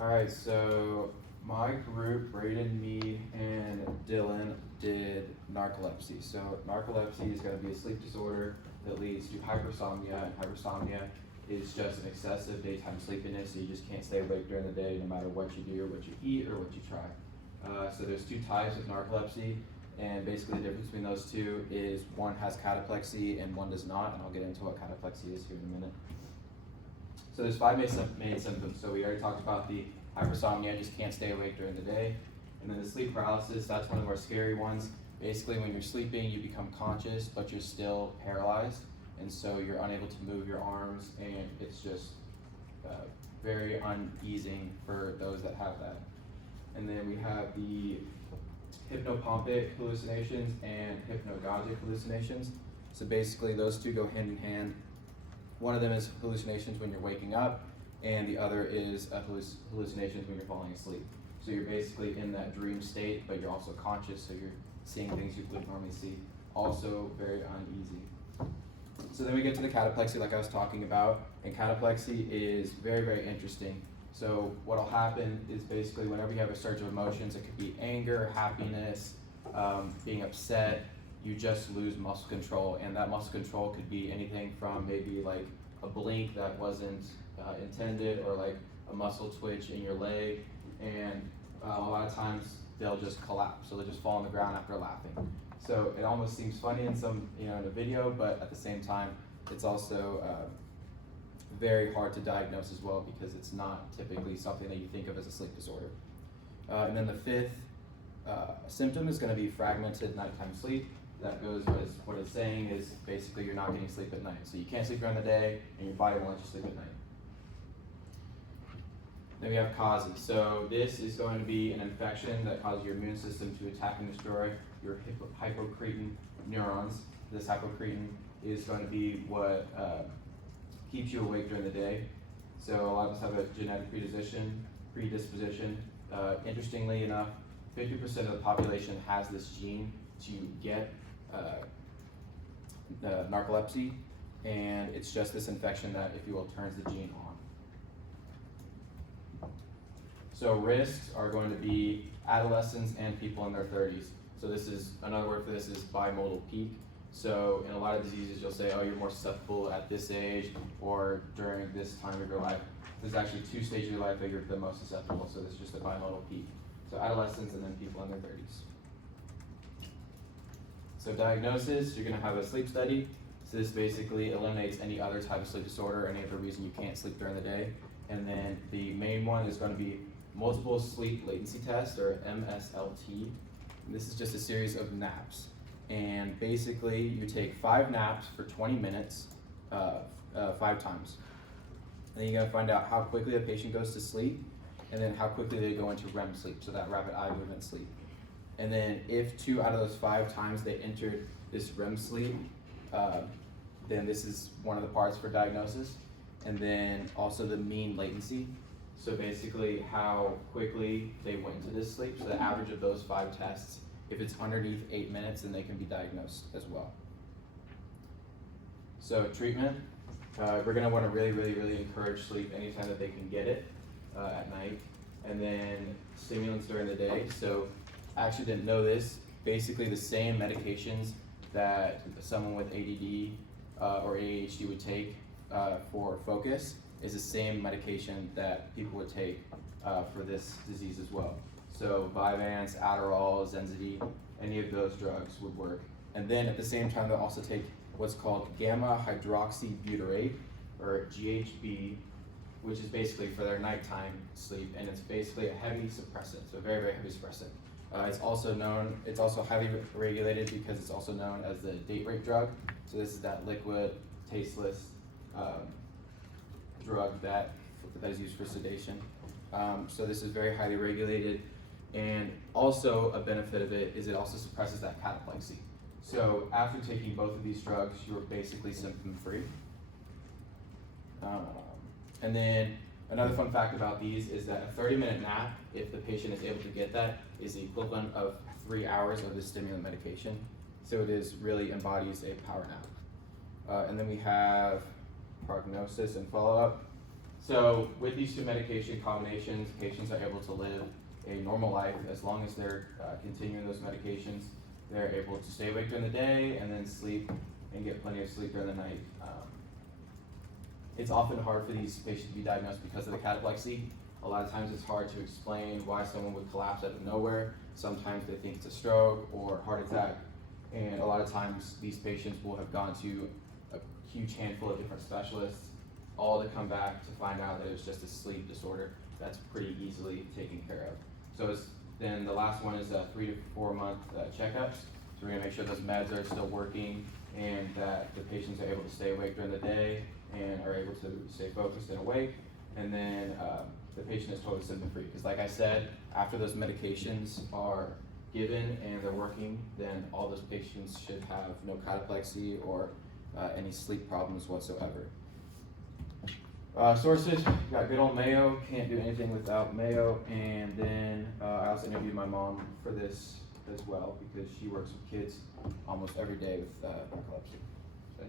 All right, so my group, Braden, me, and Dylan, did narcolepsy. So narcolepsy is going to be a sleep disorder that leads to hypersomnia, and hypersomnia is just an excessive daytime sleepiness, so you just can't stay awake during the day no matter what you do, what you eat, or what you try. So there's two types of narcolepsy, and basically the difference between those two is one has cataplexy and one does not, and I'll get into what cataplexy is here in a minute. So there's five main symptoms. So we already talked about the hypersomnia, just can't stay awake during the day. And then the sleep paralysis, that's one of the more scary ones. Basically, when you're sleeping, you become conscious, but you're still paralyzed. And so you're unable to move your arms, and it's just very uneasing for those that have that. And then we have the hypnopompic hallucinations and hypnagogic hallucinations. So basically, those two go hand in hand. One of them is hallucinations when you're waking up, and the other is hallucinations when you're falling asleep. So you're basically in that dream state, but you're also conscious, so you're seeing things you wouldn't normally see. Also very uneasy. So then we get to the cataplexy, like I was talking about, and cataplexy is very, very interesting. So what'll happen is basically whenever you have a surge of emotions, it could be anger, happiness, being upset, you just lose muscle control, and that muscle control could be anything from maybe like a blink that wasn't intended, or like a muscle twitch in your leg, and a lot of times they'll just collapse, so they'll just fall on the ground after laughing. So it almost seems funny in some, in a video, but at the same time, it's also very hard to diagnose as well, because it's not typically something that you think of as a sleep disorder. And then the fifth symptom is going to be fragmented nighttime sleep. That goes as what it's saying is basically you're not getting sleep at night. So you can't sleep during the day, and your body won't let you sleep at night. Then we have causes. So this is going to be an infection that causes your immune system to attack and destroy your hypocretin neurons. This hypocretin is going to be what keeps you awake during the day. So a lot of us have a genetic predisposition. Interestingly enough, 50% of the population has this gene to get narcolepsy, and it's just this infection that, if you will, turns the gene on. So risks are going to be adolescents and people in their 30s. So this is, another word for this is bimodal peak. So in a lot of diseases, you'll say, oh, you're more susceptible at this age or during this time of your life. There's actually two stages of your life that you're the most susceptible, so this is just a bimodal peak. So adolescents and then people in their 30s. So diagnosis, you're gonna have a sleep study. So this basically eliminates any other type of sleep disorder, any other reason you can't sleep during the day. And then the main one is gonna be multiple sleep latency test, or MSLT. And this is just a series of naps. And basically you take 5 naps for 20 minutes, 5 times. And then you gotta find out how quickly a patient goes to sleep, and then how quickly they go into REM sleep, so that rapid eye movement sleep. And then if 2 out of those 5 times they entered this REM sleep, then this is one of the parts for diagnosis. And then also the mean latency. So basically how quickly they went into this sleep. So the average of those 5 tests, if it's underneath 8 minutes, then they can be diagnosed as well. So treatment, we're gonna wanna really encourage sleep anytime that they can get it at night. And then stimulants during the day. So I actually didn't know this. Basically the same medications that someone with ADD or ADHD would take for focus is the same medication that people would take for this disease as well. So Vyvanse, Adderall, Zenzidine, any of those drugs would work. And then at the same time, they'll also take what's called gamma hydroxybutyrate, or GHB, which is basically for their nighttime sleep, and it's basically a heavy suppressant, so very heavy suppressant. It's also highly regulated because it's also known as the date rape drug. So this is that liquid, tasteless drug that is used for sedation. So this is very highly regulated, and also a benefit of it is it also suppresses that cataplexy. So after taking both of these drugs, you're basically symptom-free. And then another fun fact about these is that a 30-minute nap, if the patient is able to get that, is the equivalent of 3 hours of the stimulant medication. So it really embodies a power nap. And then we have prognosis and follow-up. So with these two medication combinations, patients are able to live a normal life as long as they're continuing those medications. They're able to stay awake during the day and then sleep and get plenty of sleep during the night. It's often hard for these patients to be diagnosed because of the cataplexy. A lot of times it's hard to explain why someone would collapse out of nowhere. Sometimes they think it's a stroke or heart attack, and a lot of times these patients will have gone to a huge handful of different specialists, all to come back to find out that it was just a sleep disorder that's pretty easily taken care of. So then the last one is 3 to 4 month checkups. So we're gonna make sure those meds are still working and that the patients are able to stay awake during the day and are able to stay focused and awake. And then the patient is totally symptom free. Because like I said, after those medications are given and they're working, then all those patients should have no cataplexy or any sleep problems whatsoever. Sources, got good old Mayo, can't do anything without Mayo. And then I also interviewed my mom for this as well because she works with kids almost every day with narcolepsy. So,